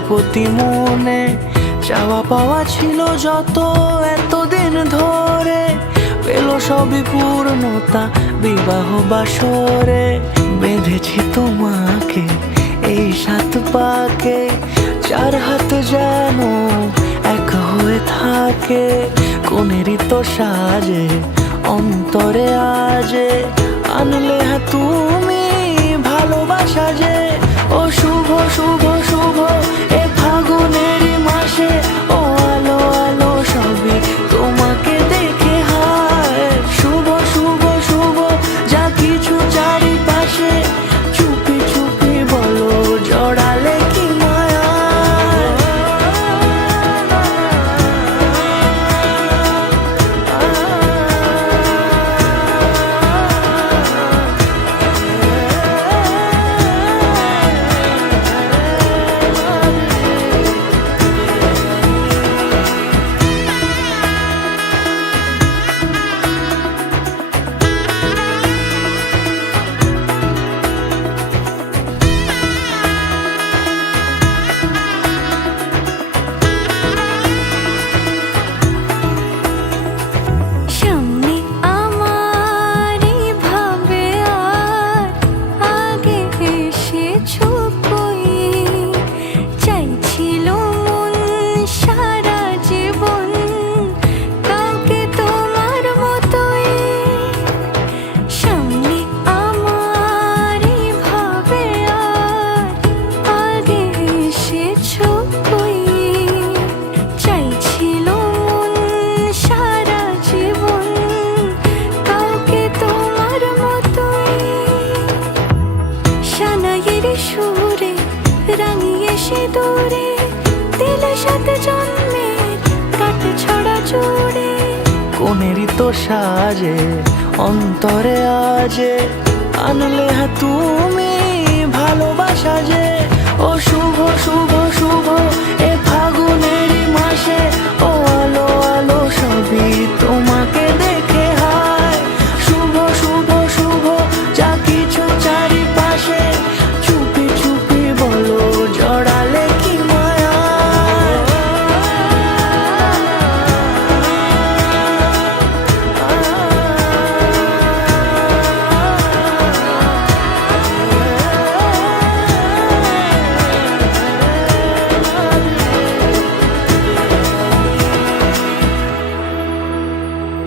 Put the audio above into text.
প্রজাপতি মনে চাওয়া পাওয়া ছিল যত এতদিন ধরে, পেল সবই পূর্ণতা বিবাহ বাসরে। বেঁধেছি তোমাকে এই 7 পাকে, 4 হাত যেন এক হয়ে থাকে। কোনেরই তো সাজে অন্তরে আজে আনলে তুমি ভালোবাসা যে। ও শুভ শুভ শুভ এ ফাগুনেরই মাসে, ও আলো আলো সবই তোমাকে দেখে হায়। শুভ শুভ শুভ যা কিছু চারিপাশে, চুপি চুপি বলো জড়ালে কি মায়া। সুরে রাঙিয়ে সে দূরে দিলে 7 জন্মের কাট ছড়া জুড়ে। কোনেরই তো সাজে অন্তরে আজে আনলে তুমি ভালোবাসা যে। ও শুভ শুভ শুভ